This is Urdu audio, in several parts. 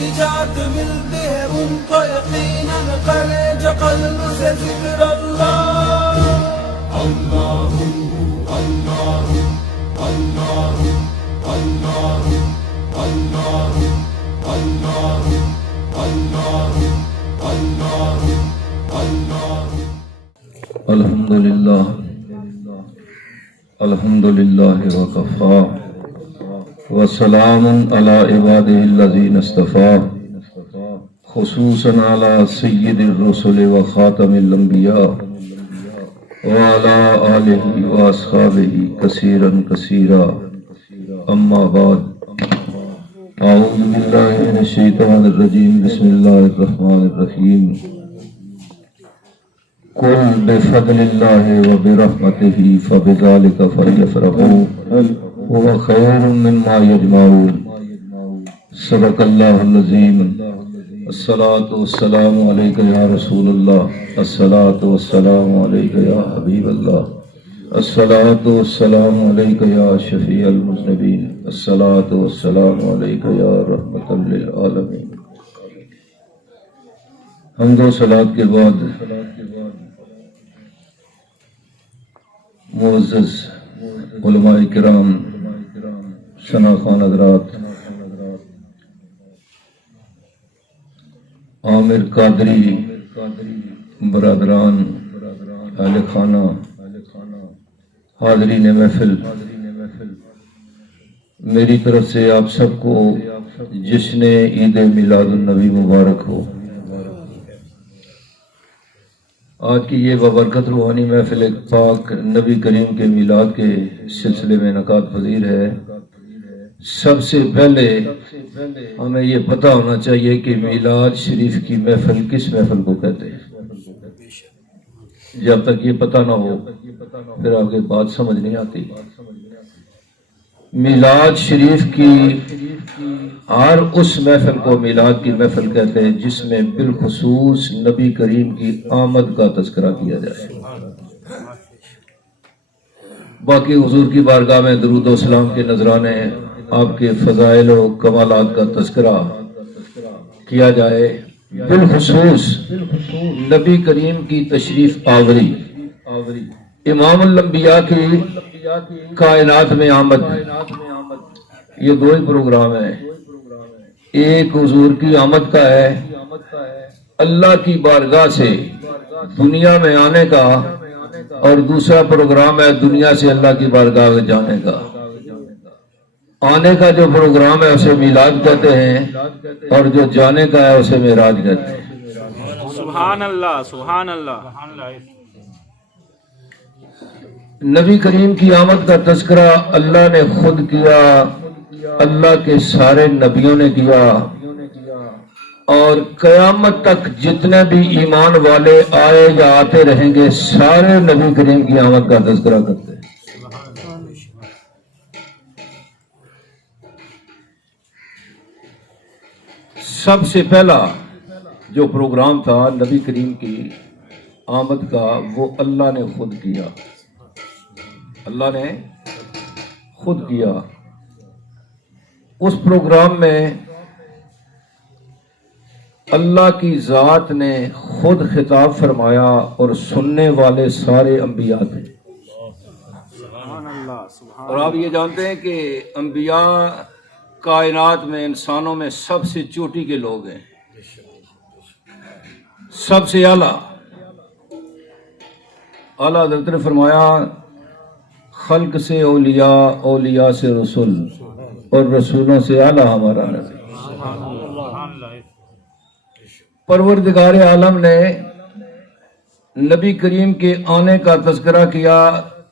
نجات ملتی ہے ان کو یقیناً کرے جو قلب سے ذکر اللہ اللہ اللہ اللہ اللہ اللہ اللہ اللہ اللہ اللہ الحمدللہ الحمدللہ وکفا وسلام علی عبادہ الذین اصطفیٰ خصوصاً علی سید الرسل وخاتم الانبیاء وعلی آلہ واصحابہ کثیرا کثیرا اما بعد اعوذ باللہ من الشیطان الرجیم بسم اللہ الرحمن الرحیم قل بفضل اللہ وبرحمتہ فبذلک فلیفرحوا هو خیر مما یجمعون صدق اللہ العظیم الصلاۃ والسلام علیک یا رسول اللہ الصلاۃ والسلام علیک یا حبیب اللہ الصلاۃ والسلام علیک یا شفیع المذنبین الصلاۃ والسلام علیک یا رحمۃ للعالمین۔ حمد و صلوات کے بعد معزز علماء کرام، ثنا خوان حضرات، عامر قادری برادران، اہل خانہ، حاضرین محفل، میری طرف سے آپ سب کو جشن عید میلاد النبی مبارک ہو۔ آج کی یہ بابرکت روحانی محفل ایک پاک نبی کریم کے میلاد کے سلسلے میں انعقاد پذیر ہے۔ سب سے پہلے ہمیں یہ پتہ ہونا چاہیے کہ میلاد شریف کی محفل کس محفل کو کہتے ہیں۔ جب تک یہ پتہ نہ ہو پھر آگے بات سمجھ نہیں آتی۔ میلاد شریف کی ہر اس محفل کو میلاد کی محفل کہتے ہیں جس میں بالخصوص نبی کریم کی آمد کا تذکرہ کیا جائے۔ باقی حضور کی بارگاہ میں درود و سلام کے نذرانے، آپ کے فضائل و کمالات کا تذکرہ کیا جائے، بالخصوص نبی کریم کی تشریف آوری، امام الانبیاء کی کائنات میں آمد۔ یہ دو ہی پروگرام ہیں، ایک حضور کی آمد کا ہے اللہ کی بارگاہ سے دنیا میں آنے کا، اور دوسرا پروگرام ہے دنیا سے اللہ کی بارگاہ میں جانے کا۔ آنے کا جو پروگرام ہے اسے میلاد کہتے ہیں، اور جو جانے کا ہے اسے معراج کہتے ہیں۔ سبحان اللہ سبحان اللہ۔ نبی کریم کی آمد کا تذکرہ اللہ نے خود کیا، اللہ کے سارے نبیوں نے کیا، اور قیامت تک جتنے بھی ایمان والے آئے یا آتے رہیں گے سارے نبی کریم کی آمد کا تذکرہ کرتے ہیں۔ سب سے پہلا جو پروگرام تھا نبی کریم کی آمد کا، وہ اللہ نے خود کیا، اللہ نے خود کیا۔ اس پروگرام میں اللہ کی ذات نے خود خطاب فرمایا، اور سننے والے سارے انبیاء تھے۔ اور آپ یہ جانتے ہیں کہ انبیاء کائنات میں، انسانوں میں سب سے چوٹی کے لوگ ہیں، سب سے اعلیٰ۔ اعلیٰ حضرت نے فرمایا خلق سے اولیاء، اولیاء سے رسول، اور رسولوں سے اعلیٰ ہمارا نبی۔ پروردگار عالم نے نبی کریم کے آنے کا تذکرہ کیا۔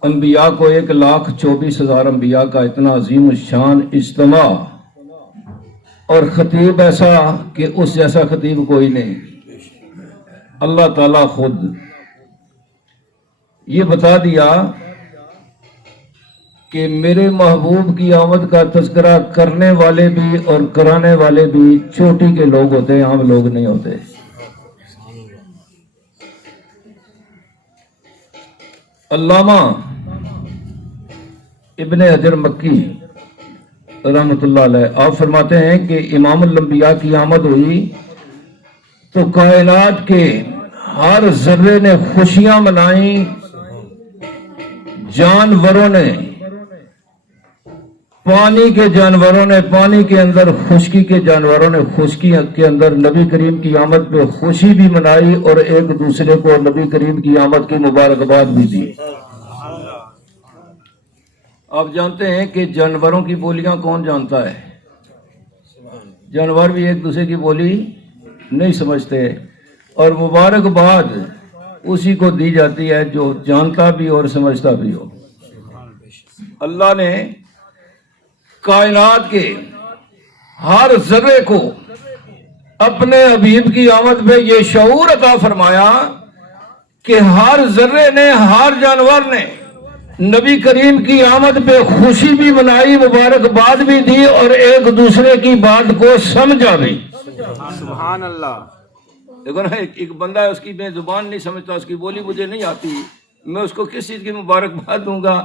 انبیاء کو 1,24,000 انبیاء کا اتنا عظیم الشان اجتماع، اور خطیب ایسا کہ اس جیسا خطیب کوئی نہیں۔ اللہ تعالیٰ خود یہ بتا دیا کہ میرے محبوب کی آمد کا تذکرہ کرنے والے بھی اور کرانے والے بھی چوٹی کے لوگ ہوتے ہیں، عام لوگ نہیں ہوتے۔ علامہ ابن حجر مکی رحمۃ اللہ علیہ، آپ فرماتے ہیں کہ امام الانبیاء کی آمد ہوئی تو کائنات کے ہر ذرے نے خوشیاں منائیں، جانوروں نے، پانی کے جانوروں نے پانی کے اندر، خشکی کے جانوروں نے خشکی کے اندر نبی کریم کی آمد پہ خوشی بھی منائی اور ایک دوسرے کو نبی کریم کی آمد کی مبارکباد بھی دی۔ آپ جانتے ہیں کہ جانوروں کی بولیاں کون جانتا ہے؟ جانور بھی ایک دوسرے کی بولی نہیں سمجھتے، اور مبارکباد اسی کو دی جاتی ہے جو جانتا بھی اور سمجھتا بھی ہو۔ اللہ نے کائنات کے ہر ذرے کو اپنے حبیب کی آمد پہ یہ شعور عطا فرمایا کہ ہر ذرے نے، ہر جانور نے نبی کریم کی آمد پہ خوشی بھی منائی، مبارکباد بھی دی اور ایک دوسرے کی بات کو سمجھا بھی۔ سبحان اللہ۔ دیکھو نا، ایک بندہ ہے، اس کی میں زبان نہیں سمجھتا، اس کی بولی مجھے نہیں آتی، میں اس کو کس چیز کی مبارکباد دوں گا؟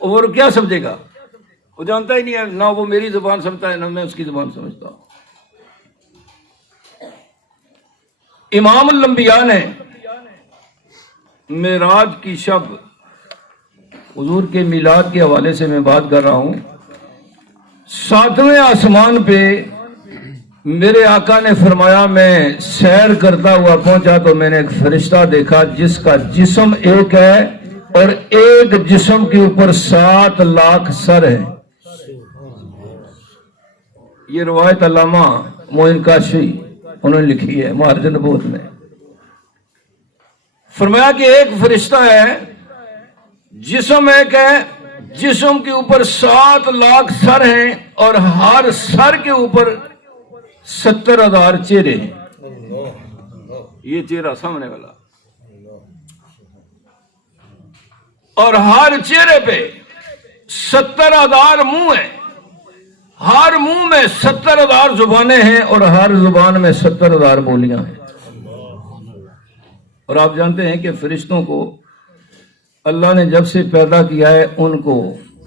اور وہ کیا سمجھے گا؟ وہ جانتا ہی نہیں ہے، نہ وہ میری زبان سمجھتا ہے نہ میں اس کی زبان سمجھتا ہوں۔ امام الانبیاء نے معراج کی شب، حضور کے میلاد کے حوالے سے میں بات کر رہا ہوں، 7ویں آسمان پہ میرے آقا نے فرمایا میں سیر کرتا ہوا پہنچا تو میں نے ایک فرشتہ دیکھا جس کا جسم ایک ہے اور ایک جسم کے اوپر 7 لاکھ سر ہے۔ یہ روایت علامہ معین کاشفی انہوں نے لکھی ہے معارج نبوت میں۔ فرمایا کہ ایک فرشتہ ہے، جسم ایک ہے، جسم کے اوپر 7 لاکھ سر ہیں اور ہر سر کے اوپر 70,000 چہرے ہیں۔ یہ چہرہ سامنے والا، اور ہر چہرے پہ 70,000 منہ ہیں، ہر منہ میں 70,000 زبانیں ہیں اور ہر زبان میں 70,000 بولیاں ہیں۔ اور آپ جانتے ہیں کہ فرشتوں کو اللہ نے جب سے پیدا کیا ہے ان کو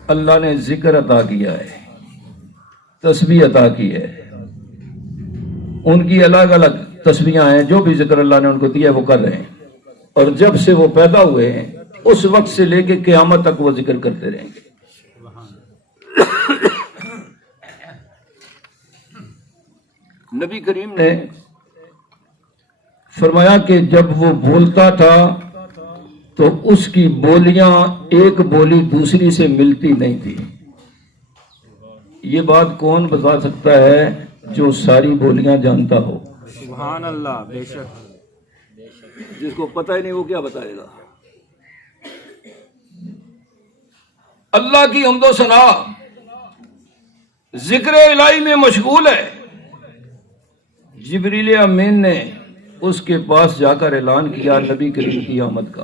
اللہ نے ذکر عطا کیا ہے، تسبیح عطا کی ہے، ان کی الگ الگ تسبیحاں ہیں، جو بھی ذکر اللہ نے ان کو دیا ہے وہ کر رہے ہیں، اور جب سے وہ پیدا ہوئے ہیں اس وقت سے لے کے قیامت تک وہ ذکر کرتے رہیں گے۔ نبی کریم نے فرمایا کہ جب وہ بولتا تھا تو اس کی بولیاں ایک بولی دوسری سے ملتی نہیں تھی۔ یہ بات کون بتا سکتا ہے؟ جو ساری بولیاں جانتا ہو۔ سبحان اللہ، بے شک۔ جس کو پتہ ہی نہیں وہ کیا بتائے گا؟ اللہ کی حمد و ثنا ذکر الہی میں مشغول ہے۔ جبریل امین نے اس کے پاس جا کر اعلان کیا نبی کریم کی آمد کا۔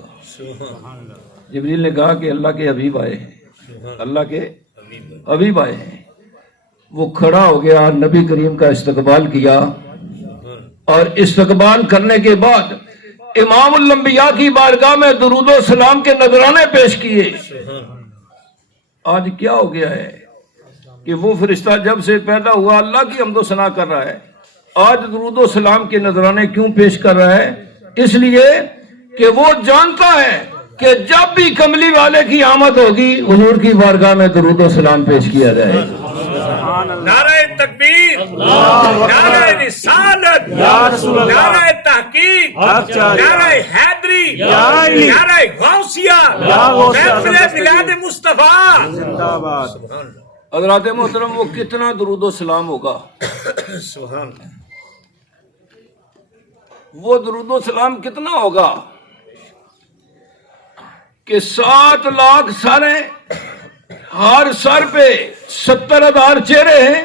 جبریل نے کہا کہ اللہ کے حبیب آئے ہیں، اللہ کے حبیب آئے ہیں۔ وہ کھڑا ہو گیا، نبی کریم کا استقبال کیا، اور استقبال کرنے کے بعد امام الانبیاء کی بارگاہ میں درود و سلام کے نذرانے پیش کیے۔ آج کیا ہو گیا ہے کہ وہ فرشتہ جب سے پیدا ہوا اللہ کی حمد و ثنا کر رہا ہے، آج درود و سلام کے نذرانے کیوں پیش کر رہا ہے؟ اس لیے کہ وہ جانتا ہے کہ جب بھی کملی والے کی آمد ہوگی حضور کی بارگاہ میں درود و سلام پیش کیا جائے گا۔ نعرہ تکبیر، نعرہ رسالت، نعرہ تحقیق، نعرہ حیدری، نعرہ غوثیہ، محفل میلاد مصطفیٰ زندہ باد۔ حضرات محترم، وہ کتنا درود و سلام ہوگا؟ وہ درود و سلام کتنا ہوگا کہ 7 لاکھ سر ہیں، ہر سر پہ 70,000 چہرے ہیں،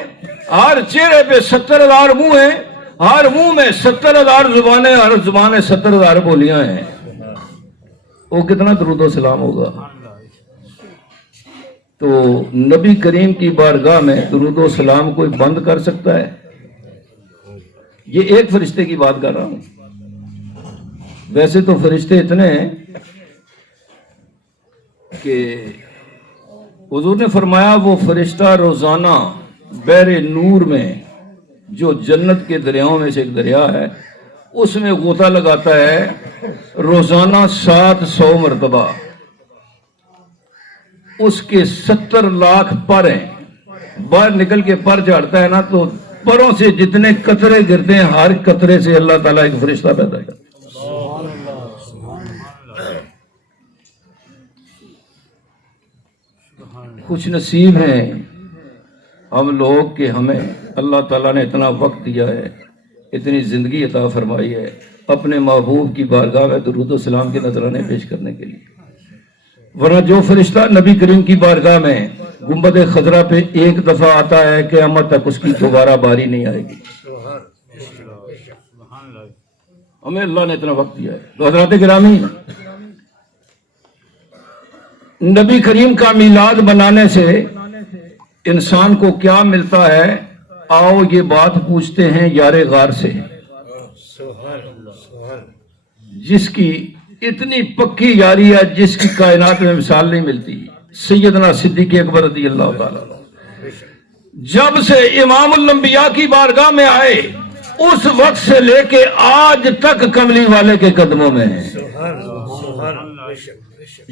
ہر چہرے پہ 70,000 منہ ہیں، ہر منہ میں 70,000 زبانیں، ہر زبان میں 70,000 بولیاں ہیں۔ وہ کتنا درود و سلام ہوگا؟ تو نبی کریم کی بارگاہ میں درود و سلام کوئی بند کر سکتا ہے؟ یہ ایک فرشتے کی بات کر رہا ہوں، ویسے تو فرشتے اتنے ہیں کہ حضور نے فرمایا وہ فرشتہ روزانہ بحر نور میں جو جنت کے دریاؤں میں سے ایک دریا ہے، اس میں غوطہ لگاتا ہے روزانہ 700 مرتبہ، اس کے 70 لاکھ پر ہیں، باہر نکل کے پر جھاڑتا ہے نا تو پروں سے جتنے قطرے گرتے ہیں ہر قطرے سے اللہ تعالیٰ ایک فرشتہ پیدا کرتا ہے۔ خوش نصیب ہیں ہم لوگ کہ ہمیں اللہ تعالیٰ نے اتنا وقت دیا ہے، اتنی زندگی عطا فرمائی ہے اپنے محبوب کی بارگاہ میں درود و سلام کے نذرانے پیش کرنے کے لیے، ورنہ جو فرشتہ نبی کریم کی بارگاہ میں گنبد خضرا پہ ایک دفعہ آتا ہے قیامت تک اس کی دوبارہ باری نہیں آئے گی۔ ہمیں اللہ نے اتنا وقت دیا ہے۔ تو حضرات گرامی، نبی کریم کا میلاد منانے سے انسان کو کیا ملتا ہے؟ آؤ یہ بات پوچھتے ہیں یار غار سے، جس کی اتنی پکی یاری ہے جس کی کائنات میں مثال نہیں ملتی، سیدنا صدیق اکبر رضی اللہ تعالیٰ۔ جب سے امام الانبیاء کی بارگاہ میں آئے اس وقت سے لے کے آج تک کملی والے کے قدموں میں ہیں،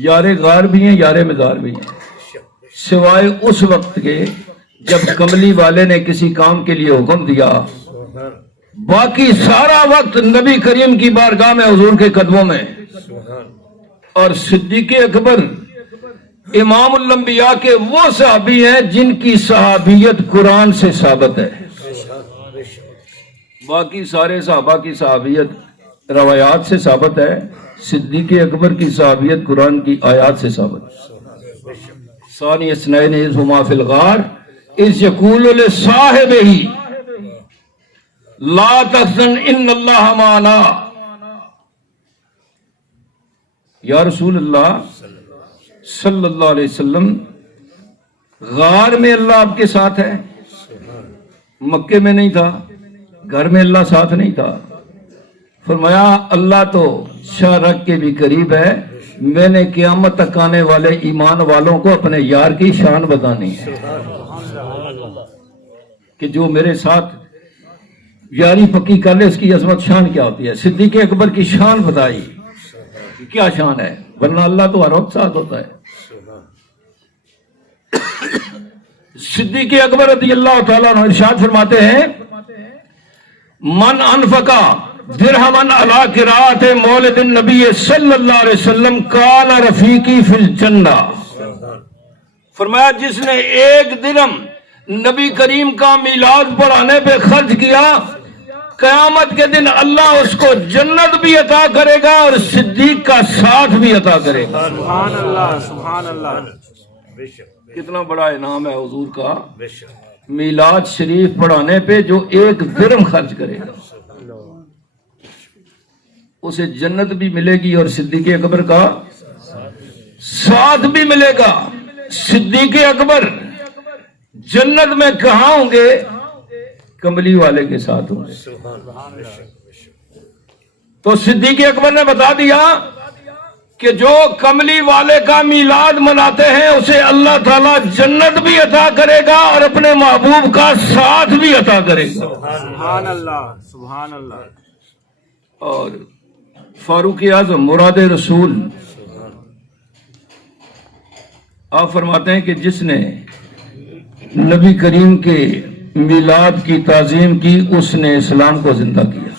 یار غار بھی ہیں، یار مزار بھی ہیں، سوائے اس وقت کے جب کملی والے نے کسی کام کے لیے حکم دیا، باقی سارا وقت نبی کریم کی بارگاہ میں حضور کے قدموں میں۔ اور صدیق اکبر امام الانبیاء کے وہ صحابی ہیں جن کی صحابیت قرآن سے ثابت ہے، باقی سارے صحابہ کی صحابیت روایات سے ثابت ہے، صدیق اکبر کی صحابیت قرآن کی آیات سے ثابت ہے۔ ثانی اثنین اذ ہما فی الغار اذ یقول لصاحبہ لا تحزن ان اللہ معنا۔ یا رسول اللہ صلی اللہ علیہ وسلم، غار میں اللہ آپ کے ساتھ ہے، مکے میں نہیں تھا، گھر میں اللہ ساتھ نہیں تھا۔ فرمایا اللہ تو شاہ رگ کے بھی قریب ہے، میں نے قیامت تک آنے والے ایمان والوں کو اپنے یار کی شان بتانی ہے کہ جو میرے ساتھ یاری پکی کر لے اس کی عظمت شان کیا ہوتی ہے۔ صدیق اکبر کی شان بتائی کہ کیا شان ہے، ورنہ اللہ تو ہر وقت ساتھ ہوتا ہے۔ صدیق اکبر رضی اللہ تعالیٰ عنہ ارشاد فرماتے ہیں من انفقا درہمن علی قراءت مولد النبی صلی اللہ علیہ وسلم کان رفیقی فی الجنہ۔ فرمایا جس نے 1 درہم نبی کریم کا میلاد پڑھانے پہ خرچ کیا، قیامت کے دن اللہ اس کو جنت بھی عطا کرے گا اور صدیق کا ساتھ بھی عطا کرے گا۔ سبحان اللہ، سبحان اللہ۔ کتنا بڑا انعام ہے حضور کا میلاد شریف پڑھانے پہ، جو 1 درہم خرچ کرے گا اسے جنت بھی ملے گی اور صدیق اکبر کا ساتھ بھی ملے گا۔ صدیق اکبر جنت میں کہاں ہوں گے؟ کملی والے کے ساتھ ہوں گے۔ تو صدیق اکبر نے بتا دیا کہ جو کملی والے کا میلاد مناتے ہیں اسے اللہ تعالیٰ جنت بھی عطا کرے گا اور اپنے محبوب کا ساتھ بھی عطا کرے گا۔ سبحان اللہ، سبحان اللہ۔ اور فاروق اعظم مراد رسول آپ فرماتے ہیں کہ جس نے نبی کریم کے میلاد کی تعظیم کی اس نے اسلام کو زندہ کیا۔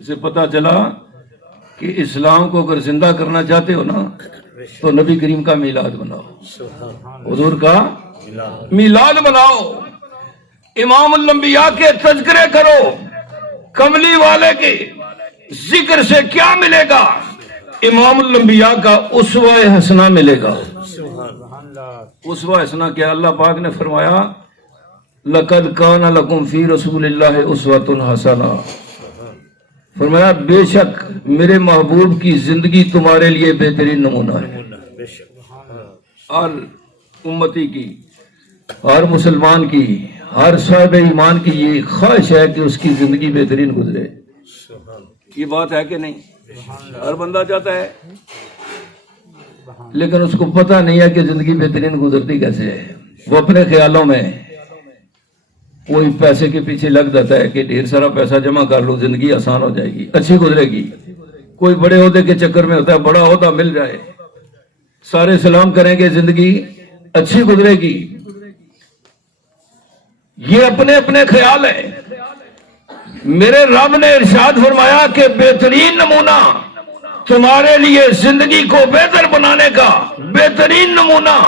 اسے پتا چلا کہ اسلام کو اگر زندہ کرنا چاہتے ہو نا تو نبی کریم کا میلاد بناؤ، حضور کا میلاد بناؤ، امام الانبیاء کے تذکرے کرو۔ کملی والے کے ذکر سے کیا ملے گا؟ امام الانبیاء کا اسوہ حسنہ ملے گا۔ اسوہ حسنہ کیا؟ اللہ پاک نے فرمایا لَقَدْ كَانَ لَكُمْ فِي رَسُولِ اللَّهِ أُسْوَةٌ حَسَنَةٌ۔ فرمایا بے شک میرے محبوب کی زندگی تمہارے لیے بہترین نمونہ ہے۔ ہر امتی کی، ہر مسلمان کی، ہر صاحب ایمان کی یہ خواہش ہے کہ اس کی زندگی بہترین گزرے۔ یہ بات ہے کہ نہیں؟ ہر بندہ چاہتا ہے۔ لیکن اس کو پتہ نہیں ہے کہ زندگی بہترین گزرتی کیسے ہے. وہ اپنے خیالوں میں کوئی پیسے کے پیچھے لگ جاتا ہے کہ ڈھیر سارا پیسہ جمع کر لو زندگی آسان ہو جائے گی, اچھی گزرے گی. کوئی بڑے عہدے کے چکر میں ہوتا ہے بڑا عہدہ مل جائے, سارے سلام کریں گے زندگی اچھی گزرے گی. یہ اپنے اپنے خیال ہے. میرے رب نے ارشاد فرمایا کہ بہترین نمونہ تمہارے لیے زندگی کو بہتر بنانے کا بہترین نمونہ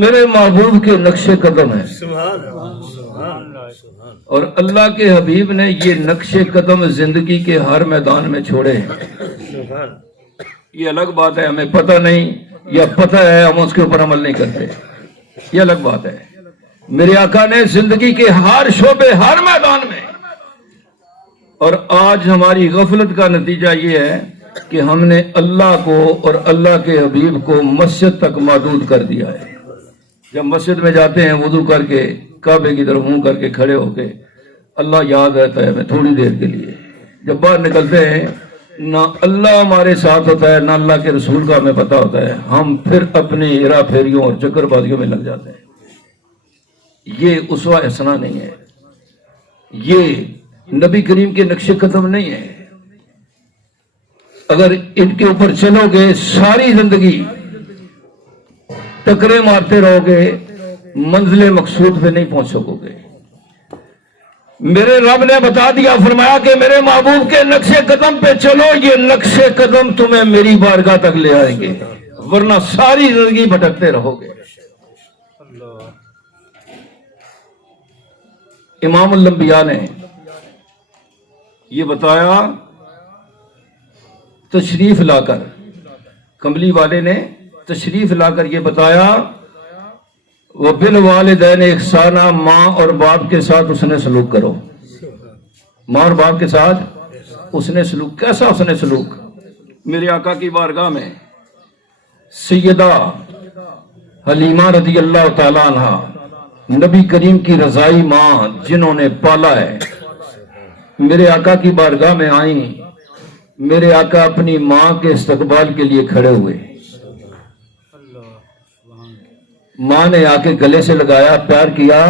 میرے محبوب کے نقش قدم ہے. اور اللہ کے حبیب نے یہ نقش قدم زندگی کے ہر میدان میں چھوڑے ہیں. یہ الگ بات ہے ہمیں پتہ نہیں یا پتہ ہے ہم اس کے اوپر عمل نہیں کرتے, یہ الگ بات ہے. میرے آقا نے زندگی کے ہر شعبے ہر میدان میں. اور آج ہماری غفلت کا نتیجہ یہ ہے کہ ہم نے اللہ کو اور اللہ کے حبیب کو مسجد تک محدود کر دیا ہے. جب مسجد میں جاتے ہیں وضو کر کے کعبے کی طرف منہ کر کے کھڑے ہو کے اللہ یاد رہتا ہے ہمیں تھوڑی دیر کے لیے. جب باہر نکلتے ہیں نہ اللہ ہمارے ساتھ ہوتا ہے نہ اللہ کے رسول کا ہمیں پتہ ہوتا ہے. ہم پھر اپنی ہیرا پھیریوں اور چکر بازیوں میں لگ جاتے ہیں. یہ اسوہ حسنہ نہیں ہے, یہ نبی کریم کے نقش قدم نہیں ہے. اگر ان کے اوپر چلو گے ساری زندگی ٹکرے مارتے رہو گے منزل مقصود پہ نہیں پہنچ سکو گے. میرے رب نے بتا دیا, فرمایا کہ میرے محبوب کے نقش قدم پہ چلو, یہ نقش قدم تمہیں میری بارگاہ تک لے آئیں گے, ورنہ ساری زندگی بھٹکتے رہو گے. امام الانبیاء نے یہ بتایا تشریف لا کر, کملی والے نے تشریف لا کر یہ بتایا وَبِالْوَالِدَيْنِ إِحْسَانًا, ماں اور باپ کے ساتھ اس نے سلوک کرو. ماں اور باپ کے ساتھ اس نے سلوک, کیسا اس نے سلوک؟ میرے آقا کی بارگاہ میں سیدہ حلیمہ رضی اللہ تعالیٰ عنہ نبی کریم کی رضائی ماں جنہوں نے پالا ہے, میرے آقا کی بارگاہ میں آئیں. میرے آقا اپنی ماں کے استقبال کے لیے کھڑے ہوئے. ماں نے آ کے گلے سے لگایا, پیار کیا,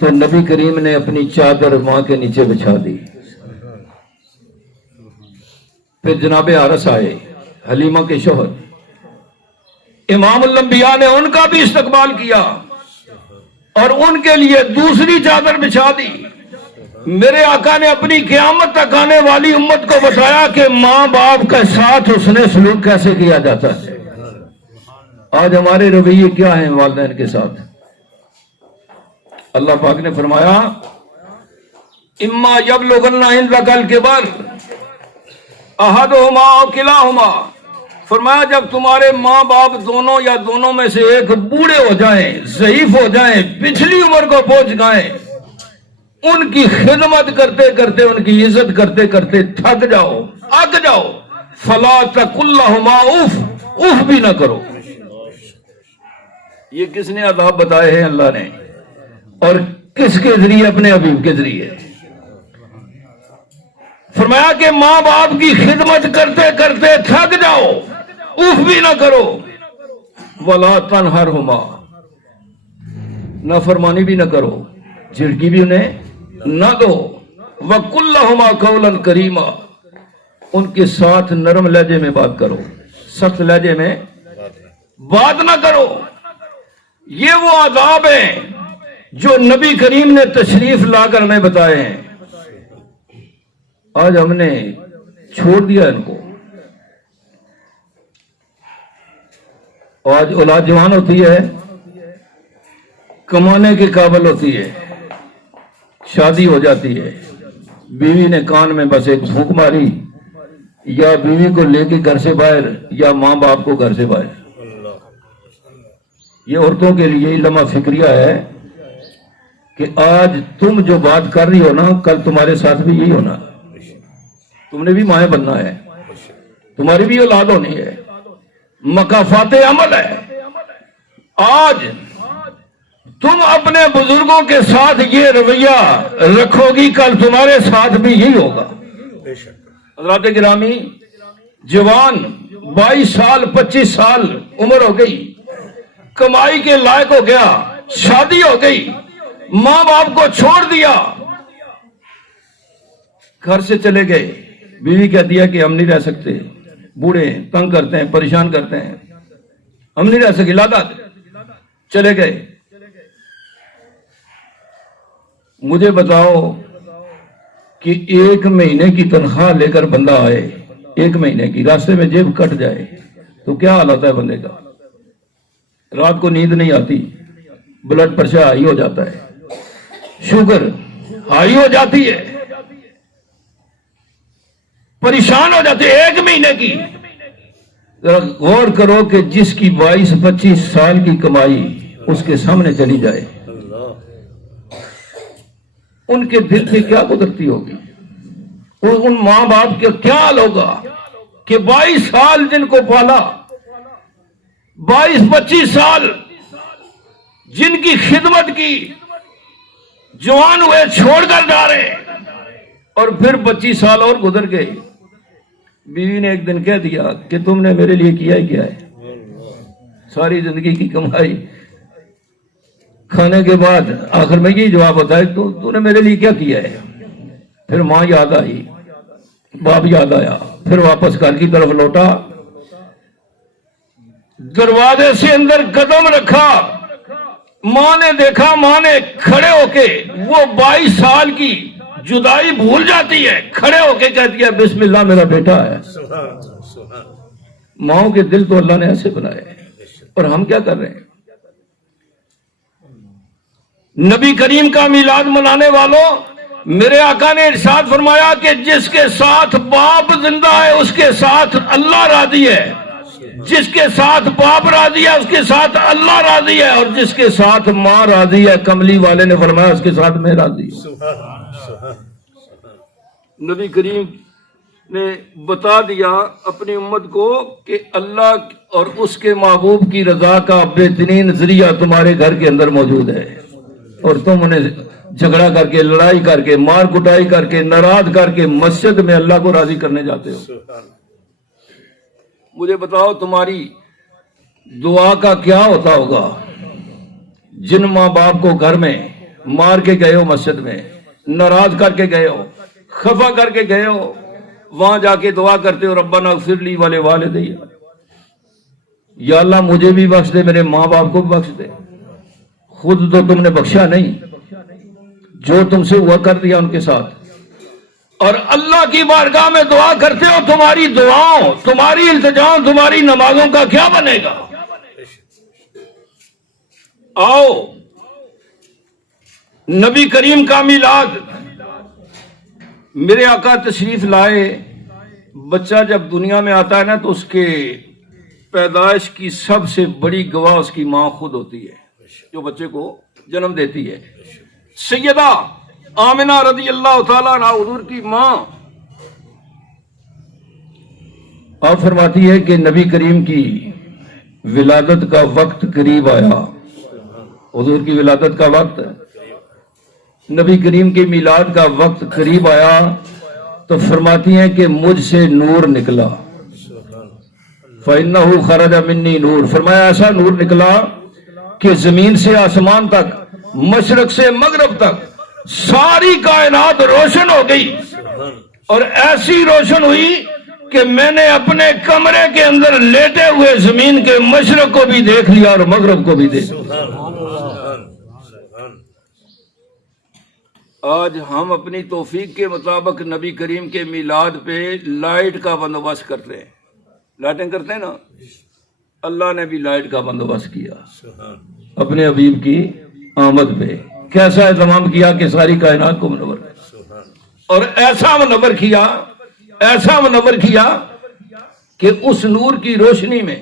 تو نبی کریم نے اپنی چادر ماں کے نیچے بچھا دی. پھر جناب حارث آئے حلیمہ کے شوہر, امام الانبیاء نے ان کا بھی استقبال کیا اور ان کے لیے دوسری چادر بچھا دی. میرے آقا نے اپنی قیامت تک آنے والی امت کو بتایا کہ ماں باپ کے ساتھ اس نے سلوک کیسے کیا جاتا ہے. آج ہمارے رویے کیا ہیں والدین کے ساتھ؟ اللہ پاک نے فرمایا اما یبلغن عندک الکبر احدہما او کلاہما, فرمایا جب تمہارے ماں باپ دونوں یا دونوں میں سے ایک بوڑھے ہو جائیں, ضعیف ہو جائیں, پچھلی عمر کو پہنچ گئیں, ان کی خدمت کرتے کرتے ان کی عزت کرتے کرتے تھک جاؤ, اک جاؤ, فلا تقل لہما اف, اف بھی نہ کرو. یہ کس نے آداب بتائے ہیں؟ اللہ نے. اور کس کے ذریعے؟ اپنے حبیب کے ذریعے. فرمایا کہ ماں باپ کی خدمت کرتے کرتے تھک جاؤ, اف بھی نہ کرو. ولا تنہرہما, نافرمانی بھی نہ کرو, جھڑکی بھی انہیں نہ دو. وَقُلْ لَهُمَا قَوْلًا كَرِيمًا, ان کے ساتھ نرم لہجے میں بات کرو, سخت لہجے میں بات نہ کرو. یہ وہ آداب ہیں جو نبی کریم نے تشریف لا کر ہمیں بتائے ہیں. آج ہم نے چھوڑ دیا ان کو. آج اولاد جوان ہوتی ہے, کمانے کے قابل ہوتی ہے, شادی ہو جاتی ہے, بیوی نے کان میں بس ایک پھونک ماری, یا بیوی کو لے کے گھر سے باہر, یا ماں باپ کو گھر سے باہر. یہ عورتوں کے لیے لمحہ فکریہ ہے کہ آج تم جو بات کر رہی ہو نا, کل تمہارے ساتھ بھی یہی ہونا. تم نے بھی مائیں بننا ہے, تمہاری بھی اولاد ہونی ہے, مکافات عمل ہے. آج تم اپنے بزرگوں کے ساتھ یہ رویہ رکھو گی, کل تمہارے ساتھ بھی یہی ہوگا. حضرات گرامی, جوان 22 سال 25 سال عمر ہو گئی، کمائی کے لائق ہو گیا، شادی ہو گئی، ماں باپ کو چھوڑ دیا، گھر سے چلے گئے، بیوی کہہ دیا کہ ہم نہیں رہ سکتے، بوڑھے ہیں، تنگ کرتے ہیں، پریشان کرتے ہیں، ہم نہیں رہ سکے، لادا چلے گئے۔ مجھے بتاؤ کہ 1 مہینے کی تنخواہ لے کر بندہ آئے، 1 مہینے کی، راستے میں جیب کٹ جائے تو کیا حال ہوتا ہے بندے کا؟ رات کو نیند نہیں آتی، بلڈ پریشر ہائی ہو جاتا ہے، شوگر ہائی ہو جاتی ہے، پریشان ہو جاتے ہیں 1 مہینے کی۔ ذرا غور کرو کہ جس کی 22-25 سال کی کمائی اس کے سامنے چلی جائے، ان کے دل میں کیا گزرتی ہوگی، ان ماں باپ کا کیا حال ہوگا کہ 22 سال جن کو پالا، 22-25 سال جن کی خدمت کی، جوان ہوئے چھوڑ کر جا رہے، اور پھر 25 سال اور گزر گئے۔ بیوی نے ایک دن کہہ دیا کہ تم نے میرے لیے کیا ہی کیا ہے، ساری زندگی کی کمائی کھانے کے بعد آخر میں یہی جواب ہوتا ہے تو نے میرے لیے کیا کیا ہے۔ پھر ماں یاد آئی، باپ یاد آیا، پھر واپس گھر کی طرف لوٹا، دروازے سے اندر قدم رکھا، ماں نے دیکھا، ماں نے کھڑے ہو کے وہ 22 سال کی جدائی بھول جاتی ہے، کھڑے ہو کے کہتی ہے بسم اللہ میرا بیٹا ہے۔ ماؤں کے دل تو اللہ نے ایسے بنائے، اور ہم کیا کر رہے ہیں؟ نبی کریم کا میلاد منانے والوں، میرے آقا نے ارشاد فرمایا کہ جس کے ساتھ باپ زندہ ہے اس کے ساتھ اللہ راضی ہے، جس کے ساتھ باپ راضی ہے اس کے ساتھ اللہ راضی ہے، اور جس کے ساتھ ماں راضی ہے، کملی والے نے فرمایا اس کے ساتھ میں راضی ہوں۔ نبی کریم نے بتا دیا اپنی امت کو کہ اللہ اور اس کے محبوب کی رضا کا بہترین ذریعہ تمہارے گھر کے اندر موجود ہے، اور تم انہیں جھگڑا کر کے، لڑائی کر کے، مار کٹائی کر کے، ناراض کر کے مسجد میں اللہ کو راضی کرنے جاتے ہو۔ مجھے بتاؤ تمہاری دعا کا کیا ہوتا ہوگا جن ماں باپ کو گھر میں مار کے گئے ہو، مسجد میں ناراض کر کے گئے ہو، خفا کر کے گئے ہو، وہاں جا کے دعا کرتے ہو ربنا اغفر لی ولوالدی، یا اللہ مجھے بھی بخش دے، میرے ماں باپ کو بھی بخش دے، خود تو تم نے بخشا نہیں، جو تم سے ہوا کر دیا ان کے ساتھ، اور اللہ کی بارگاہ میں دعا کرتے ہو، تمہاری دعاؤں، تمہاری التجاؤں، تمہاری نمازوں کا کیا بنے گا؟ آؤ نبی کریم کا میلاد، میرے آقا تشریف لائے، بچہ جب دنیا میں آتا ہے نا تو اس کے پیدائش کی سب سے بڑی گواہ اس کی ماں خود ہوتی ہے، جو بچے کو جنم دیتی ہے۔ سیدہ آمنہ رضی اللہ تعالیٰ عنہا حضور کی ماں، آپ فرماتی ہے کہ نبی کریم کی ولادت کا وقت قریب آیا، حضور کی ولادت کا وقت، نبی کریم کے میلاد کا وقت قریب آیا تو فرماتی ہیں کہ مجھ سے نور نکلا، فَإِنَّهُ خَرَجَ مِنِّي نور، فرمایا ایسا نور نکلا کہ زمین سے آسمان تک، مشرق سے مغرب تک ساری کائنات روشن ہو گئی، اور ایسی روشن ہوئی کہ میں نے اپنے کمرے کے اندر لیٹے ہوئے زمین کے مشرق کو بھی دیکھ لیا اور مغرب کو بھی دیکھ لیا۔ آج ہم اپنی توفیق کے مطابق نبی کریم کے میلاد پہ لائٹ کا بندوبست کرتے ہیں، لائٹنگ کرتے ہیں نا، اللہ نے بھی لائٹ کا بندوبست کیا اپنے حبیب کی آمد پہ، کیسا اہتمام کیا کہ ساری کائنات کو منور کیا، اور ایسا منور کیا کہ اس نور کی روشنی میں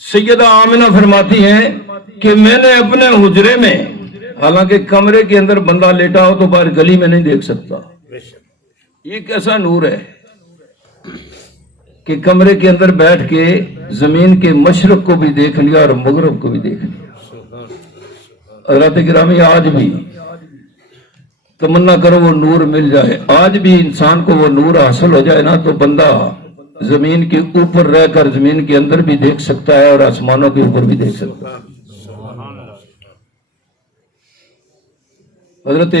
سیدہ آمنہ فرماتی ہیں کہ میں نے اپنے حجرے میں، حالانکہ کمرے کے اندر بندہ لیٹا ہو تو باہر گلی میں نہیں دیکھ سکتا، یہ کیسا نور ہے کہ کمرے کے اندر بیٹھ کے زمین کے مشرق کو بھی دیکھ لیا اور مغرب کو بھی دیکھ لیا۔ حضرات گرامی، آج بھی تمنا کرو وہ نور مل جائے، آج بھی انسان کو وہ نور حاصل ہو جائے نا تو بندہ زمین کے اوپر رہ کر زمین کے اندر بھی دیکھ سکتا ہے اور آسمانوں کے اوپر بھی دیکھ سکتا ہے. حضرت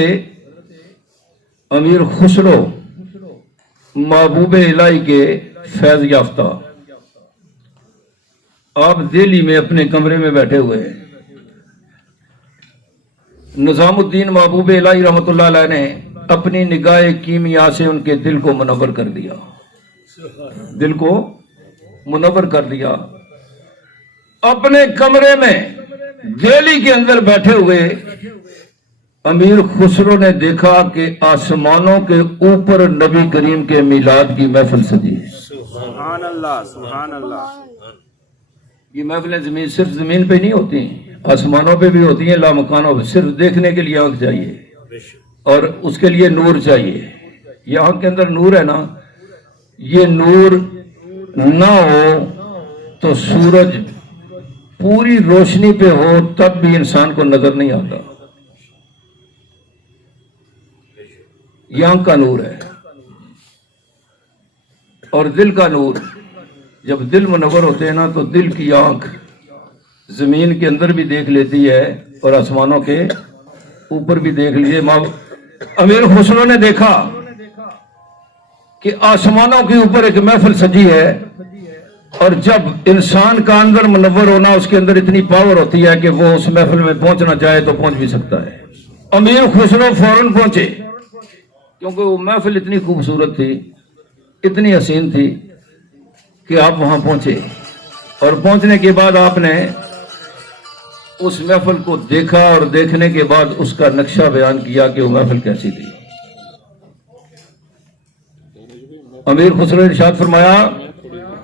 امیر خسرو محبوب الہی کے فیض یافتہ آپ دہلی میں اپنے کمرے میں بیٹھے ہوئے ہیں. نظام الدین محبوب الہی رحمۃ اللہ علیہ نے اپنی نگاہ کیمیا سے ان کے دل کو منور کر دیا. دل کو منور کر دیا. اپنے کمرے میں دہلی کے اندر بیٹھے ہوئے امیر خسرو نے دیکھا کہ آسمانوں کے اوپر نبی کریم کے میلاد کی محفل سجی ہے. سبحان اللہ سبحان اللہ. یہ محفلیں زمین صرف زمین پہ نہیں ہوتی ہیں، آسمانوں پہ بھی ہوتی ہیں، لامکانوں پہ. صرف دیکھنے کے لیے آنکھ چاہیے اور اس کے لیے نور چاہیے. یہ آنکھ کے اندر نور ہے نا، یہ نور نہ ہو تو سورج پوری روشنی پہ ہو تب بھی انسان کو نظر نہیں آتا. یہ آنکھ کا نور ہے. اور دل کا نور، جب دل منور ہوتے ہیں نا تو دل کی آنکھ زمین کے اندر بھی دیکھ لیتی ہے اور آسمانوں کے اوپر بھی دیکھ لیجیے. امیر خسرو نے دیکھا کہ آسمانوں کے اوپر ایک محفل سجی ہے، اور جب انسان کا اندر منور ہونا، اس کے اندر اتنی پاور ہوتی ہے کہ وہ اس محفل میں پہنچنا چاہے تو پہنچ بھی سکتا ہے. امیر خسرو فوراً پہنچے، کیونکہ وہ محفل اتنی خوبصورت تھی، اتنی حسین تھی کہ آپ وہاں پہنچے. اور پہنچنے کے بعد آپ نے اس محفل کو دیکھا اور دیکھنے کے بعد اس کا نقشہ بیان کیا کہ وہ محفل کیسی تھی. امیر خسرو نے ارشاد فرمایا،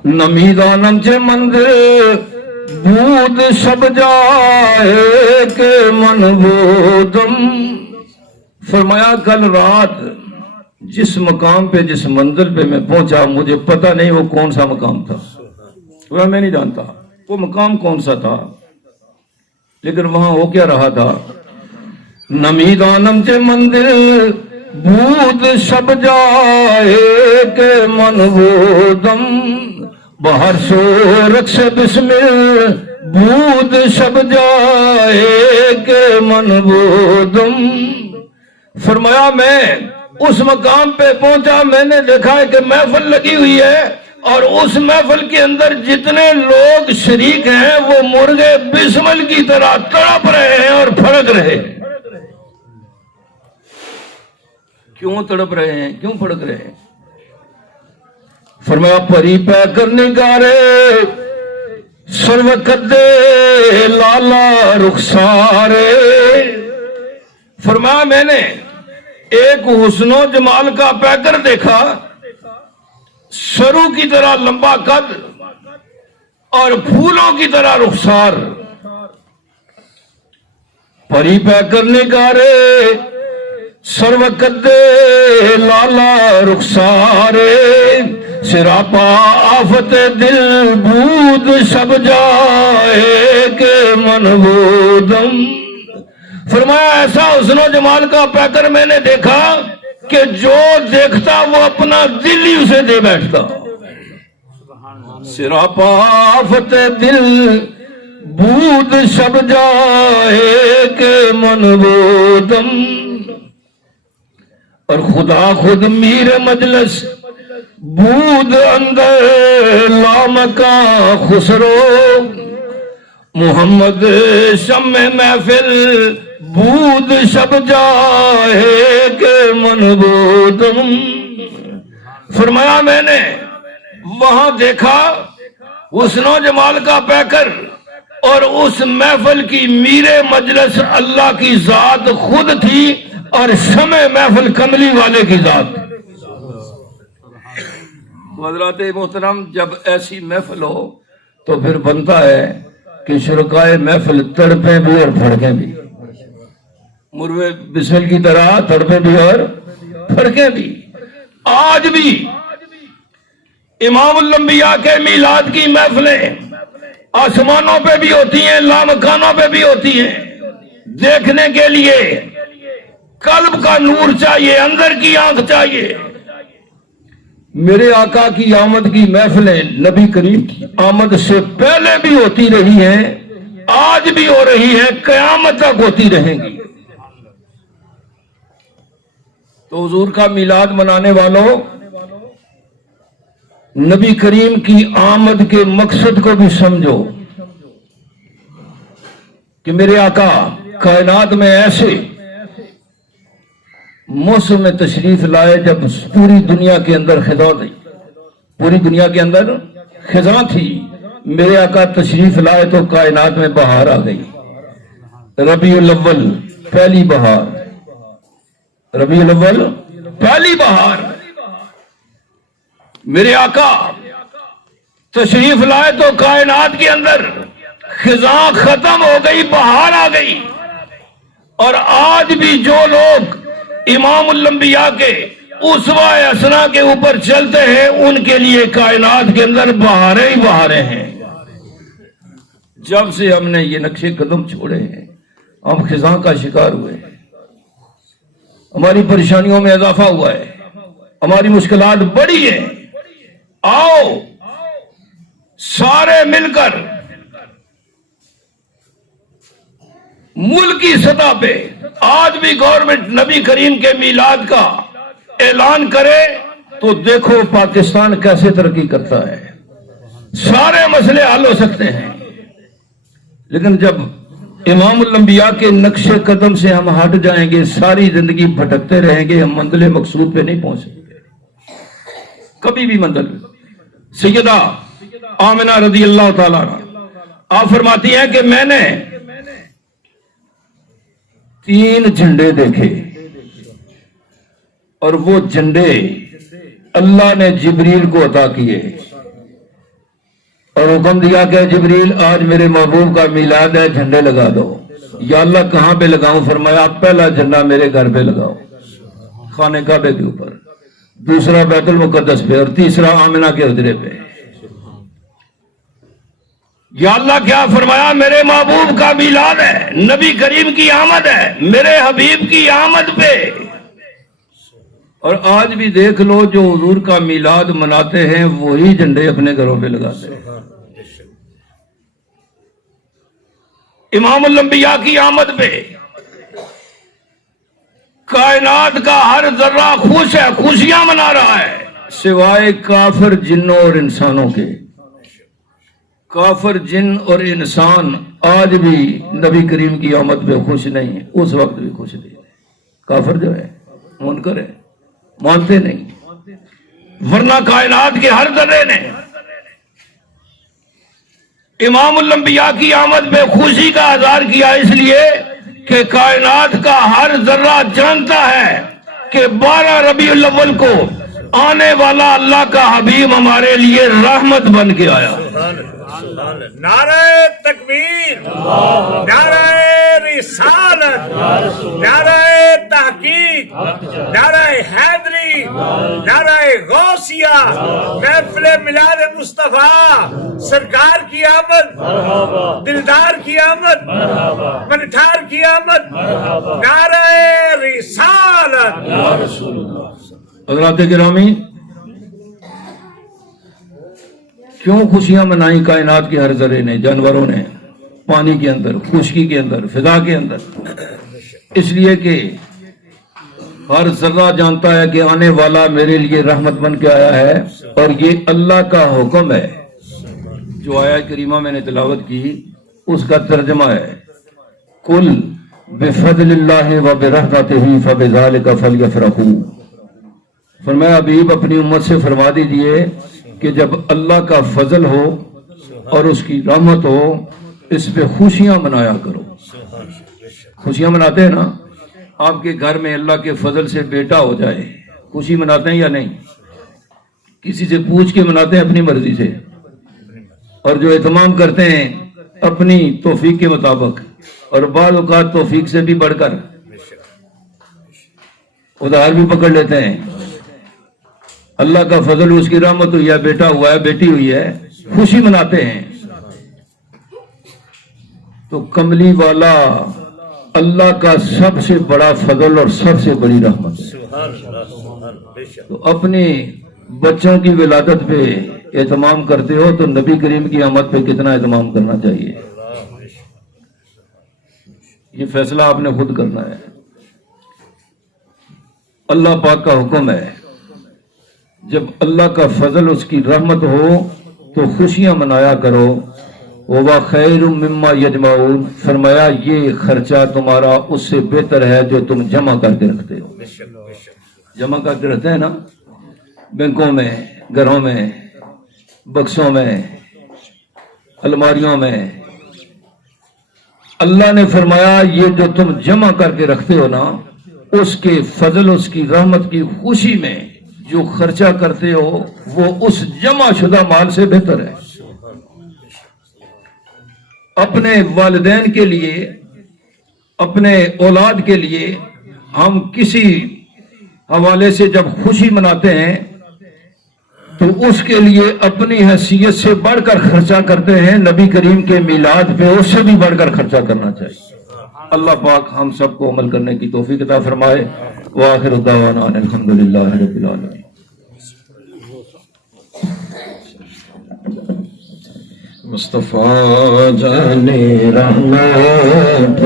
نمیدانم چے مندر بود سب جائے کہ من بودم. فرمایا کل رات جس مقام پہ، جس منزل پہ میں پہنچا، مجھے پتہ نہیں وہ کون سا مقام تھا. وہ میں نہیں جانتا وہ مقام کون سا تھا، لیکن وہاں ہو کیا رہا تھا. نمیدانم چے مندر بود سب جائے کہ من بودم. باہر سو رقص بسمل بود سب جائے کہ من بودم. فرمایا میں اس مقام پہ پہنچا، میں نے دیکھا ہے کہ محفل لگی ہوئی ہے، اور اس محفل کے اندر جتنے لوگ شریک ہیں وہ مرغے بسمل کی طرح تڑپ رہے ہیں اور پھڑک رہے ہیں. کیوں تڑپ رہے ہیں، کیوں پھڑک رہے ہیں؟ فرمایا پری پہ کرنے گارے سرو کدے لالا رخسارے. فرمایا میں نے ایک حسن و جمال کا پیکر دیکھا، سرو کی طرح لمبا قد اور پھولوں کی طرح رخسار. پری پیکر نگارے سرو کدے لالا رخسارے. سراپا آفت دل بود سب جائے کہ من بودم. فرمایا ایسا حسن و جمال کا پیکر میں نے دیکھا کہ جو دیکھتا وہ اپنا دل ہی اسے دے بیٹھتا. سراپا آفت دل بود سب جائے کہ من بودم. اور خدا خود میر مجلس بود اندر لامکاں خسرو. محمد شم محفل بود شب جائے کہ من بودم. فرمایا میں نے وہاں دیکھا حسن و جمال کا پیکر، اور اس محفل کی میر مجلس اللہ کی ذات خود تھی، اور شمع محفل کملی والے کی ذات. حضرات محترم، جب ایسی محفل ہو تو پھر بنتا ہے کہ شرکائے محفل تڑپیں بھی اور پھڑکیں بھی. مروے بسمل کی طرح تڑپیں بھی اور پھڑکیں بھی. آج بھی امام الانبیاء کے میلاد کی محفلیں آسمانوں پہ بھی ہوتی ہیں، لامکانوں پہ بھی ہوتی ہیں. دیکھنے کے لیے قلب کا نور چاہیے، اندر کی آنکھ چاہیے. میرے آقا کی آمد کی محفلیں نبی کریم کی آمد سے پہلے بھی ہوتی رہی ہیں، آج بھی ہو رہی ہیں، قیامت تک ہوتی رہیں گی۔ تو حضور کا میلاد منانے والوں، نبی کریم کی آمد کے مقصد کو بھی سمجھو کہ میرے آقا کائنات میں ایسے موسم میں تشریف لائے جب پوری دنیا کے اندر خزاں تھی، پوری دنیا کے اندر خزاں تھی، میرے آقا تشریف لائے تو کائنات میں بہار آ گئی۔ ربیع الاول پہلی بہار، ربیع الاول پہلی بہار، میرے آقا تشریف لائے تو کائنات کے اندر خزاں ختم ہو گئی، بہار آ گئی۔ اور آج بھی جو لوگ امام الانبیاء کے اسوہ حسنہ کے اوپر چلتے ہیں، ان کے لیے کائنات کے اندر بہاریں ہی بہاریں ہیں۔ جب سے ہم نے یہ نقشے قدم چھوڑے ہیں، ہم خزاں کا شکار ہوئے ہیں، ہماری پریشانیوں میں اضافہ ہوا ہے، ہماری مشکلات بڑی ہیں۔ آؤ سارے مل کر ملکی سطح پہ آج بھی گورنمنٹ نبی کریم کے میلاد کا اعلان کرے تو دیکھو پاکستان کیسے ترقی کرتا ہے، سارے مسئلے حل ہو سکتے ہیں۔ لیکن جب امام الانبیاء کے نقش قدم سے ہم ہٹ جائیں گے، ساری زندگی بھٹکتے رہیں گے، ہم منزل مقصود پہ نہیں پہنچ سکتے کبھی بھی۔ منزل سیدہ آمنہ رضی اللہ تعالیٰ عنہ آپ فرماتی ہیں کہ میں نے 3 جھنڈے دیکھے، اور وہ جھنڈے اللہ نے جبریل کو عطا کیے اور حکم دیا کہ جبریل آج میرے محبوب کا میلاد ہے، جھنڈے لگا دو۔ یا اللہ کہاں پہ لگاؤں؟ فرمایا پہلا جھنڈا میرے گھر پہ لگاؤ، خانہ کعبہ کے اوپر، دوسرا بیت المقدس پہ، اور تیسرا آمنہ کے حجرے پہ۔ یا اللہ کیا فرمایا؟ میرے محبوب کا میلاد ہے، نبی کریم کی آمد ہے، میرے حبیب کی آمد پہ۔ اور آج بھی دیکھ لو جو حضور کا میلاد مناتے ہیں وہی جھنڈے اپنے گھروں پہ لگاتے ہیں۔ امام الانبیاء کی آمد پہ کائنات کا ہر ذرہ خوش ہے، خوشیاں منا رہا ہے، سوائے کافر جنوں اور انسانوں کے۔ کافر جن اور انسان آج بھی نبی کریم کی آمد پہ خوش نہیں ہے، اس وقت بھی خوش نہیں ہے۔ کافر جو ہے منکر ہے، مانتے نہیں، ورنہ کائنات کے ہر ذرے نے امام الانبیاء کی آمد پہ خوشی کا اظہار کیا، اس لیے کہ کائنات کا ہر ذرہ جانتا ہے کہ 12 ربیع الاول کو آنے والا اللہ کا حبیب ہمارے لیے رحمت بن کے آیا۔ نعرہ تکبیر، نعرہ رسالت، نعرہ تحقیق، نعرہ حیدری، نعرہ غوثیہ، محفل میلاد مصطفیٰ، سرکار کی آمد، دلدار کی آمد، منٹھار کی آمد، نعرہ رسالت۔ حضرات گرامی، کیوں خوشیاں منائی کائنات کے ہر ذرے نے، جانوروں نے، پانی کے اندر، خشکی کے اندر، فضا کے اندر؟ اس لیے کہ ہر ذرہ جانتا ہے کہ آنے والا میرے لیے رحمت بن کے آیا ہے، اور یہ اللہ کا حکم ہے۔ جو آیت کریمہ میں نے تلاوت کی اس کا ترجمہ ہے، قل بفضل اللہ وبرحمتہ فبذلک فلیفرحوا۔ فرمایا حبیب اپنی امت سے فرما دیجئے کہ جب اللہ کا فضل ہو اور اس کی رحمت ہو، اس پہ خوشیاں منایا کرو۔ خوشیاں مناتے ہیں نا، آپ کے گھر میں اللہ کے فضل سے بیٹا ہو جائے، خوشی مناتے ہیں یا نہیں؟ کسی سے پوچھ کے مناتے ہیں اپنی مرضی سے، اور جو اہتمام کرتے ہیں اپنی توفیق کے مطابق، اور بعض اوقات توفیق سے بھی بڑھ کر ادھار بھی پکڑ لیتے ہیں۔ اللہ کا فضل، اس کی رحمت ہوئی ہے، بیٹا ہوا ہے، بیٹی ہوئی ہے، خوشی مناتے ہیں۔ تو کملی والا اللہ کا سب سے بڑا فضل اور سب سے بڑی رحمت ہے۔ تو اپنے بچوں کی ولادت پہ اہتمام کرتے ہو تو نبی کریم کی آمد پہ کتنا اہتمام کرنا چاہیے؟ یہ فیصلہ آپ نے خود کرنا ہے۔ اللہ پاک کا حکم ہے، جب اللہ کا فضل اس کی رحمت ہو تو خوشیاں منایا کرو۔ وَوَا خَيْرٌ مِّمَّا يَجْمَعُونَ، فرمایا یہ خرچہ تمہارا اس سے بہتر ہے جو تم جمع کر کے رکھتے ہو۔ جمع کر کے رکھتے ہیں نا، بینکوں میں، گھروں میں، بکسوں میں، الماریوں میں۔ اللہ نے فرمایا یہ جو تم جمع کر کے رکھتے ہو نا، اس کے فضل، اس کی رحمت کی خوشی میں جو خرچہ کرتے ہو وہ اس جمع شدہ مال سے بہتر ہے۔ اپنے والدین کے لیے، اپنے اولاد کے لیے ہم کسی حوالے سے جب خوشی مناتے ہیں تو اس کے لیے اپنی حیثیت سے بڑھ کر خرچہ کرتے ہیں، نبی کریم کے میلاد پہ اس سے بھی بڑھ کر خرچہ کرنا چاہیے۔ اللہ پاک ہم سب کو عمل کرنے کی توفیق عطا فرمائے۔ وآخر دعوانا ان الحمدللہ رب العالمین۔ مصطفیٰ جان رحمت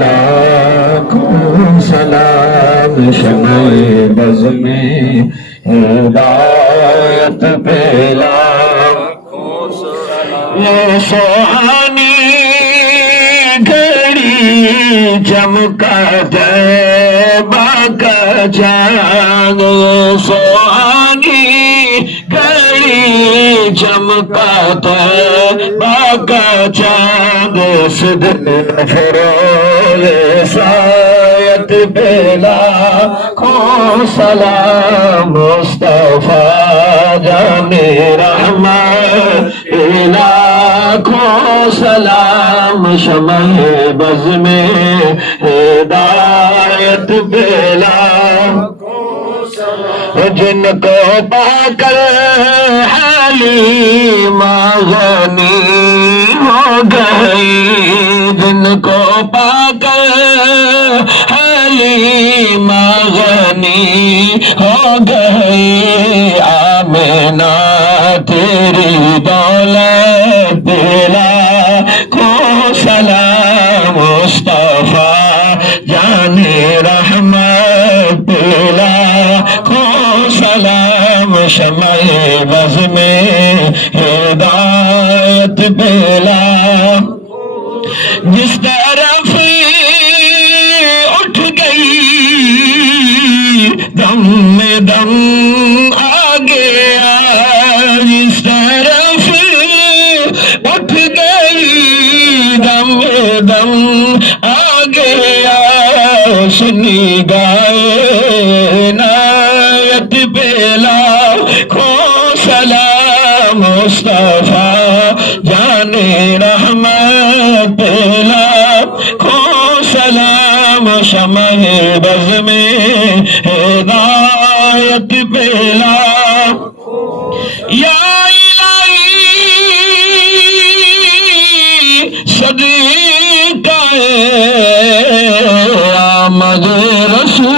لاکھوں سلام، شمع بز میں ہدایت پہ لاکھوں سلام، یہ سہانی گھڑی چمکا طیبہ کا چاند، یہ سہانی گھڑی چمکا طیبہ کا چاند، صدق فروغ سایت پہ لاکھوں سلام، مصطفیٰ جان رحمت لاکھوں سلام، شمع بز میں ہدایت پہ لاکھوں سلام، جن کو پا کر حلیمہ غنی ہو گئی، جن کو پا کر حلیمہ غنی ہو گئی، آمینہ تیری دولت پہ لاکھوں سلام، مصطفیٰ جان رحمت پہ لاکھوں سلام، شمع بز میں ہدایت پہ لاکھوں، جس طرف اٹھ گئی دم میں دم آ گیا، جس طرف اٹھ گئی دم میں دم آ گیا، سنی گائے عنایت پہ لاکھوں سلام، مصطفیٰ جان رحمت پہ لاکھوں سلام، شمع بز میں ہدایت پہ لاکھوں، یا الہی صدقہ آمد رسول،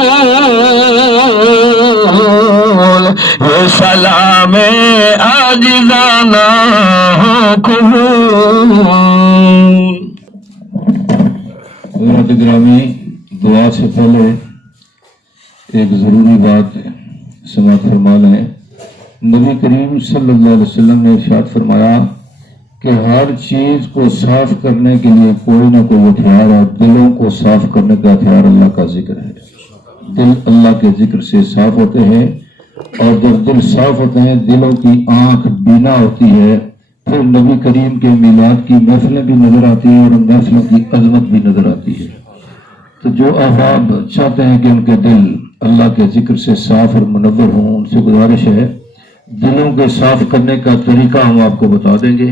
یہ سلام عاجزانہ قبول۔ حضرات گرامی، دعا سے پہلے ایک ضروری بات سماعت فرما لیں۔ نبی کریم صلی اللہ علیہ وسلم نے ارشاد فرمایا کہ ہر چیز کو صاف کرنے کے لیے کوئی نہ کوئی ہتھیار ہے، دلوں کو صاف کرنے کا ہتھیار اللہ کا ذکر ہے۔ دل اللہ کے ذکر سے صاف ہوتے ہیں، اور جب دل صاف ہوتے ہیں، دلوں کی آنکھ بینا ہوتی ہے، پھر نبی کریم کے میلاد کی محفلیں بھی نظر آتی ہیں اور ان محفلوں کی عظمت بھی نظر آتی ہے۔ تو جو احباب چاہتے ہیں کہ ان کے دل اللہ کے ذکر سے صاف اور منور ہوں، ان سے گزارش ہے دلوں کے صاف کرنے کا طریقہ ہم آپ کو بتا دیں گے،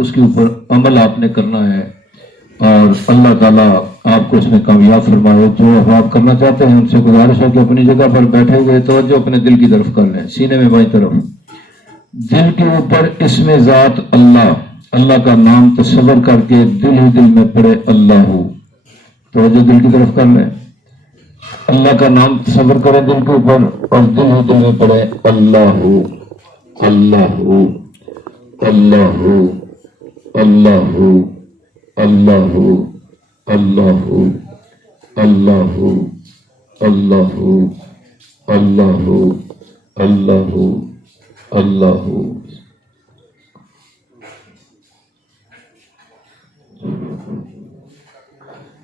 اس کے اوپر عمل آپ نے کرنا ہے اور اللہ تعالیٰ آپ کو اس میں کامیاب فرمائے۔ جو احباب کرنا چاہتے ہیں ان سے گزارش ہے کہ اپنی جگہ پر بیٹھے ہوئے توجہ اپنے دل کی طرف کر لیں، سینے میں بائیں طرف، دل کے اوپر اسم ذات اللہ، اللہ کا نام تصور کر کے دل ہی دل میں پڑھے اللہ ہو، توجہ دل کی طرف کر لیں، اللہ کا نام تصور کریں دل کے اوپر اور دل ہی دل میں پڑھے اللہ ہو۔ اللہ اللہ اللہ اللہ اللہ اللہ اللہ اللہ اللہ اللہ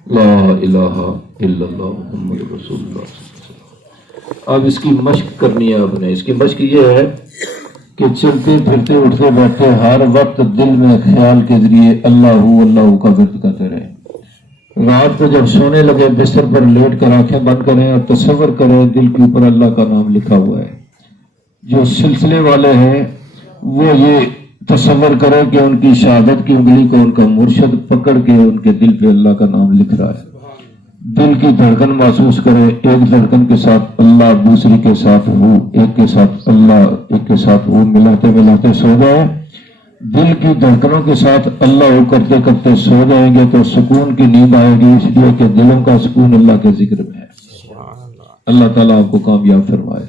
لا الہ الا اللہ محمد رسول اللہ. اب اس کی مشق کرنی ہے آپ نے. اس کی مشق یہ ہے کہ چلتے پھرتے اٹھتے بیٹھتے ہر وقت دل میں خیال کے ذریعے اللہ کا ورد کرتے رہے. رات کو جب سونے لگے بستر پر لیٹ کر آنکھیں بند کریں اور تصور کریں دل کے اوپر اللہ کا نام لکھا ہوا ہے. جو سلسلے والے ہیں وہ یہ تصور کرے کہ ان کی شہادت کی انگلی کو ان کا مرشد پکڑ کے ان کے دل پہ اللہ کا نام لکھ رہا ہے. دل کی دھڑکن محسوس کرے. ایک دھڑکن کے ساتھ اللہ، دوسری کے ساتھ وہ، ایک کے ساتھ اللہ، ایک کے ساتھ وہ، ملاتے ملاتے سو جائے. دل کی دھڑکنوں کے ساتھ اللہ وہ کرتے کرتے سو جائیں گے تو سکون کی نیند آئے گی، اس لیے کہ دلوں کا سکون اللہ کے ذکر میں ہے. اللہ تعالیٰ آپ کو کامیاب فرمائے.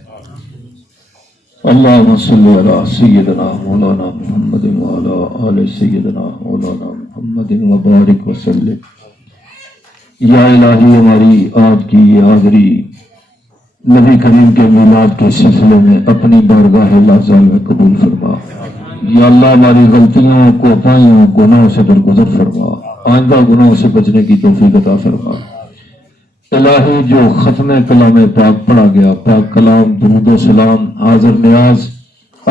اللہم صلی علی سیدنا مولانا محمد وعلی آل سیدنا مولانا محمد وبارک وسلم. یا الہی ہماری آج کی یہ حاضری نبی کریم کے میلاد کے سلسلے میں اپنی بارگاہ لازم میں قبول فرما. یا اللہ ہماری غلطیوں، کوتاہیوں، گناہوں سے درگزر فرما. آئندہ گناہوں سے بچنے کی توفیق عطا فرما. الہی جو ختم کلام پاک پڑھا گیا، پاک کلام درود و سلام حاضر نیاز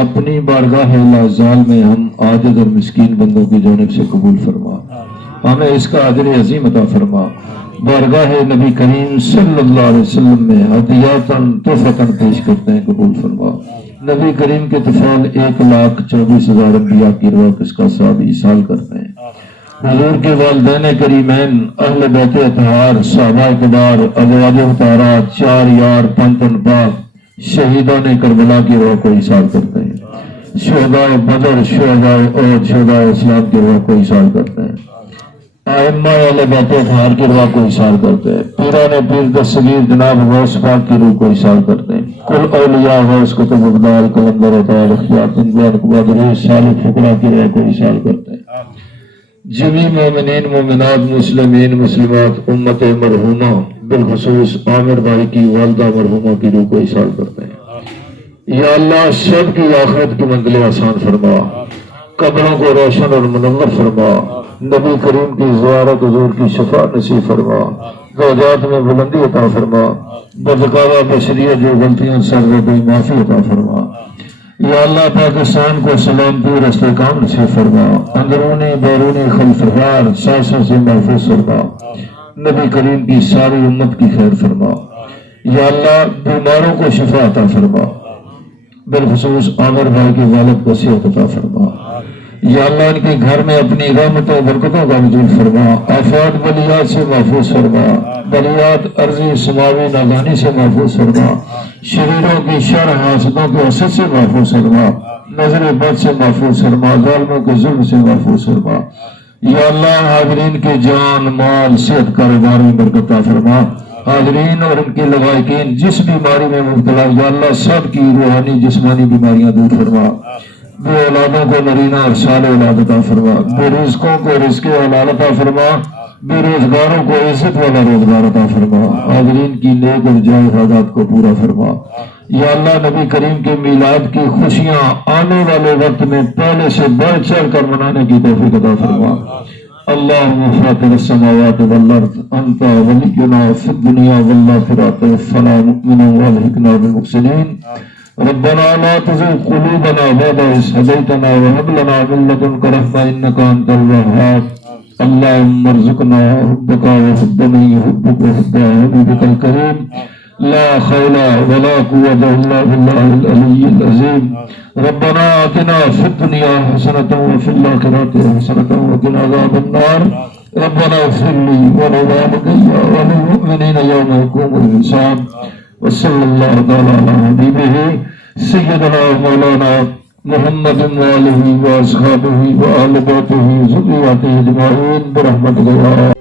اپنی بارگاہ لازال میں ہم عاجز اور مسکین بندوں کی جانب سے قبول فرما. ہمیں اس کا اجر عظیم عطا فرما. بارگاہ نبی کریم صلی اللہ علیہ وسلم میں ہدیاتاً تحفتاً پیش کرتے ہیں، قبول فرما. نبی کریم کے طفال 1,24,000 انبیاء کی روح اس کا ثواب ایصال کرتے ہیں. حضور کے والدین کریمین، اہل بیت اطہار، صحابہ کبار، ازواج مطہرات، 4 یار، 5 انباء، شہیدان کربلا کی روح کو ایصال کرتے ہیں. شہداء بدر، شہداء احد، شہداء اسلام کی روح کو ایصال کرتے ہیں. ائمہ اہل بیت اطہار کی روح کو ایصال کرتے ہیں. پیران پیر دستگیر جناب غوث پاک کی روح کو ایصال کرتے ہیں. کل اولیاء غوث کتب ابدال قلندر اطہار اخیار انوار قبادری صالح فقراء کی روح کو ایصال کرتے ہیں. جمی مومنین مومنات مسلمین مسلمات امت مرحومہ بالخصوص عامر بھائی کی والدہ مرحومہ کی روح کو ایصال کرتے ہیں. یا اللہ سب کی آخرت کی منزلیں آسان فرما. قبروں کو روشن اور منور فرما. نبی کریم کی زیارت حضور کی شفاعت نصیب فرما. درجات میں بلندی عطا فرما. بدکارہ بشریت جو غلطیاں سر گئی معافی عطا فرما. یا اللہ پاکستان کو سلامتی اور استحکام نصیب فرما. اندرونی بیرونی خلفیار سازشوں سے محفوظ فرما. نبی کریم کی ساری امت کی خیر فرما. یا اللہ بیماروں کو شفا عطا فرما. بالخصوص عامر بھائی کے والد کو صحت عطا فرما. یا اللہ ان کے گھر میں اپنی رحمتوں و برکتوں کا نزول فرما. آفات بلیات سے محفوظ فرما. بلیات ارضی سماوی ناگانی سے محفوظ فرما. شریروں کی شر حاسدوں کے حسد سے محفوظ فرما. نظر بد سے محفوظ فرما. ظالموں کے ظلم سے محفوظ فرما. یا اللہ حاضرین کے جان مال صحت کاروبار میں برکت عطا فرما. حاضرین اور ان کے لوائقین جس بیماری میں مبتلا یا اللہ سب کی روحانی جسمانی بیماریاں دور فرما. بے اولادوں کو نرینہ اور صالح اولاد عطا فرما. بے رزقوں کو رزق حلال عطا فرما. بے روزگاروں کو عزت والا روزگار عطا فرما. حاضرین کی نیک اور جائز حاجات کو پورا فرما. یا اللہ نبی کریم کے میلاد کی خوشیاں آنے والے وقت میں پہلے سے بڑھ چڑھ کر منانے کی توفیق عطا فرما. اللہم فاطر السماوات والارض انت ولینا فی الدنیا والآخرۃ فلا نؤمن والحقنا بالمحسنین. ربنا لا تزغ قلوبنا بعد إذ هديتنا وهب لنا من لدنك رحمة إنك أنت الوهاب. اللهم ارزقنا حبك وحب من يحبك وحب حبيبك الكريم. لا حول ولا قوة إلا بالله العلي العظيم. ربنا آتنا في الدنيا حسنة وفي الآخرة حسنة وقنا عذاب النار. ربنا اغفر لي ولوالدي وللمؤمنين يوم يقوم الحساب. وصلی اللہ تعالی علی حبیبہ سیدنا مولانا محمد وآلہ واصحابہ وآل بیتہ ذریاتہ اجمعین برحمتک یا